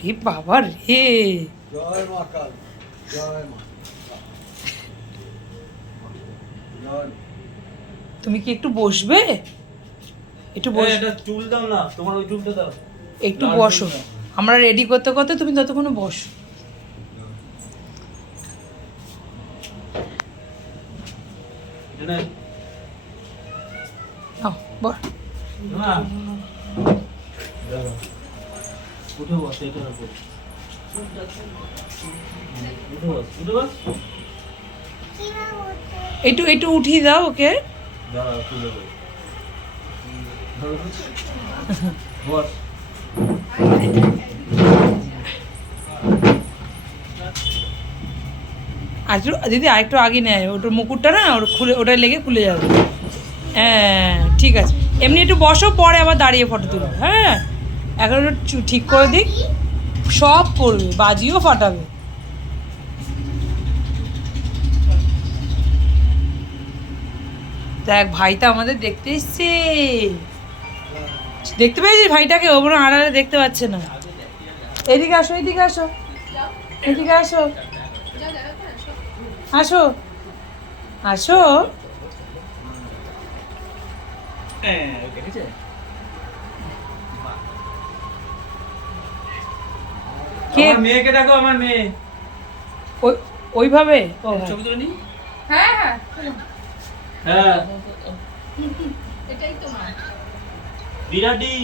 রে বাবা রে, জয় মা কাল, জয় মা। তুমি কি একটু বসবে? একটু বস, এটা চুল দাও না, তোমার ওই চুলটা দাও। একটু বসো, আমরা রেডি করতে করতে তুমি ততক্ষণে বসো। এনে নাও বস। না দাঁড়াও, উঠে বস, এটা রাখো। উঠে বস, উঠে বস। একটু একটু উঠিয়ে দাও ওকে। দাঁড়াও, তুলে বস। বস। আর দিদি আরেকটু আগে নেয়, ওটার মুকুটটা না ওটা খুলে, ওটা লেগে খুলে যাবে। হ্যাঁ ঠিক আছে, এমনি একটু বসো, পরে আবার দাঁড়িয়ে ফটো তুলো। হ্যাঁ এখন একটু ঠিক করে দিক, সব করবে, বাজিও ফাটাবে। দেখ ভাইটা আমাদের দেখতে এসছে, দেখতে পেয়েছিস ভাইটাকে? ও মনে হয় আড়ালে দেখতে পাচ্ছে না। এদিকে আসো, এদিকে আসো, এদিকে আসো, আসো আসো। দেখেছে? কে? আমার মেয়েকে দেখো, আমার মেয়ে। ওইভাবে ও ছবি তুলে নি? হ্যাঁ হ্যাঁ হ্যাঁ, এটাই তো মা। বিরাটি।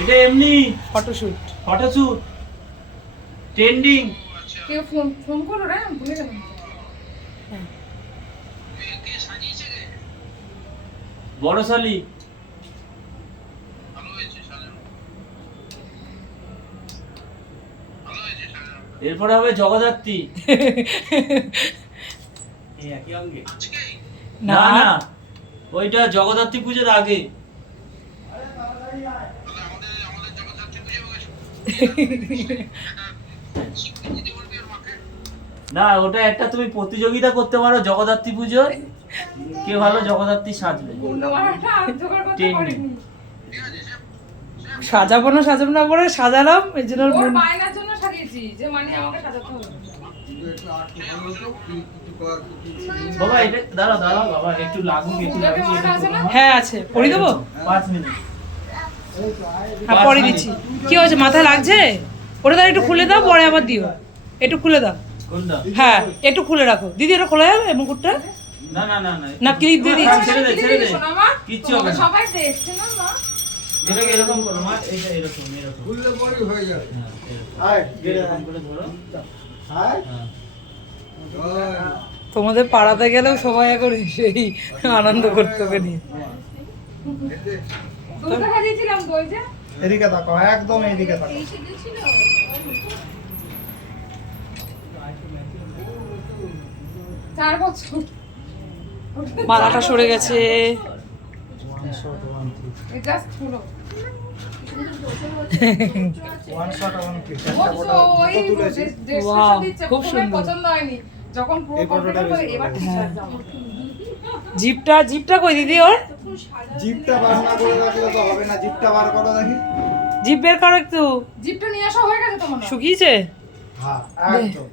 এটা এমনি ফটোশুট। Photoshoot, trending. কেউ ফোন ফোন করো রে, আমি ভুলে গেলাম। বড় শালি। এরপরে হবে জগদ্ধাত্রী। না না, ওইটা জগদ্ধাত্রী পুজোর আগে। না, ওটা একটা তুমি প্রতিযোগিতা করতে পারো জগদ্ধাত্রী পুজোর, কে ভালো জগদ্ধাত্রী সাজবে। ট্রেন্ডিং। সাজাবো না সাজাবো না করে সাজালাম, এই জন্য ওর বায়নার জন্য সাজিয়েছি, যে মানে আমাকে সাজাতে হবে। বাবা এটা দাঁড়াও দাঁড়াও বাবা, একটু লাগুক, একটু লাগুক। হ্যাঁ আছে, পরিয়ে দেবো। 5 মিনিট। হ্যাঁ পরে দিচ্ছি। কি হয়েছে, মাথায় লাগছে? ওটা তার একটু খুলে দাও, পরে আবার দিও। একটু খুলে দাও। কোনটা? হ্যাঁ একটু খুলে রাখো দিদি, এটা খোলা যাবে মুকুটটা? না না না না, না ক্লিপ দিয়ে দিচ্ছি। ছেড়ে দে, ছেড়ে দে, কিচ্ছু হবে না। সবাই দেখছে না মা। এটাকে এরকম করো মা, এটা এরকম এরকম। খুললে পরেই হয়ে যাবে। হ্যাঁ এরকম। হাই, এরকম করে ধরো। হাই, হ্যাঁ। জয় মা। তোমাদের পাড়াতে গেলেও সবাই এখন সেই আনন্দ করতে হবে নিয়ে। দুধটা খাইয়েছিলাম তো ওই যে। এদিকে তাকো, একদম এদিকে তাকো। এই সেদিন ছিল। চার বছর। মালাটা সরে গেছে। এই জাস্ট হলো। One shot one click. বলছো ওই Wow, দিচ্ছে, খুব খুব সুন্দর। পছন্দ হয়নি। যখন পুরো এই ফটোটা কমপ্লিট হবে বেশি এবার ভালো ঠিক যাবো। জিপটা কই দিদি ওর? জিপটা বার না করে রাখলে তো হবে না, জিপটা বার করো দেখি। জিপ বের করো একটু। জিপটা নিয়ে আসা হয়ে গেছে তোমার? শুকিয়েছে? হ্যাঁ একদম।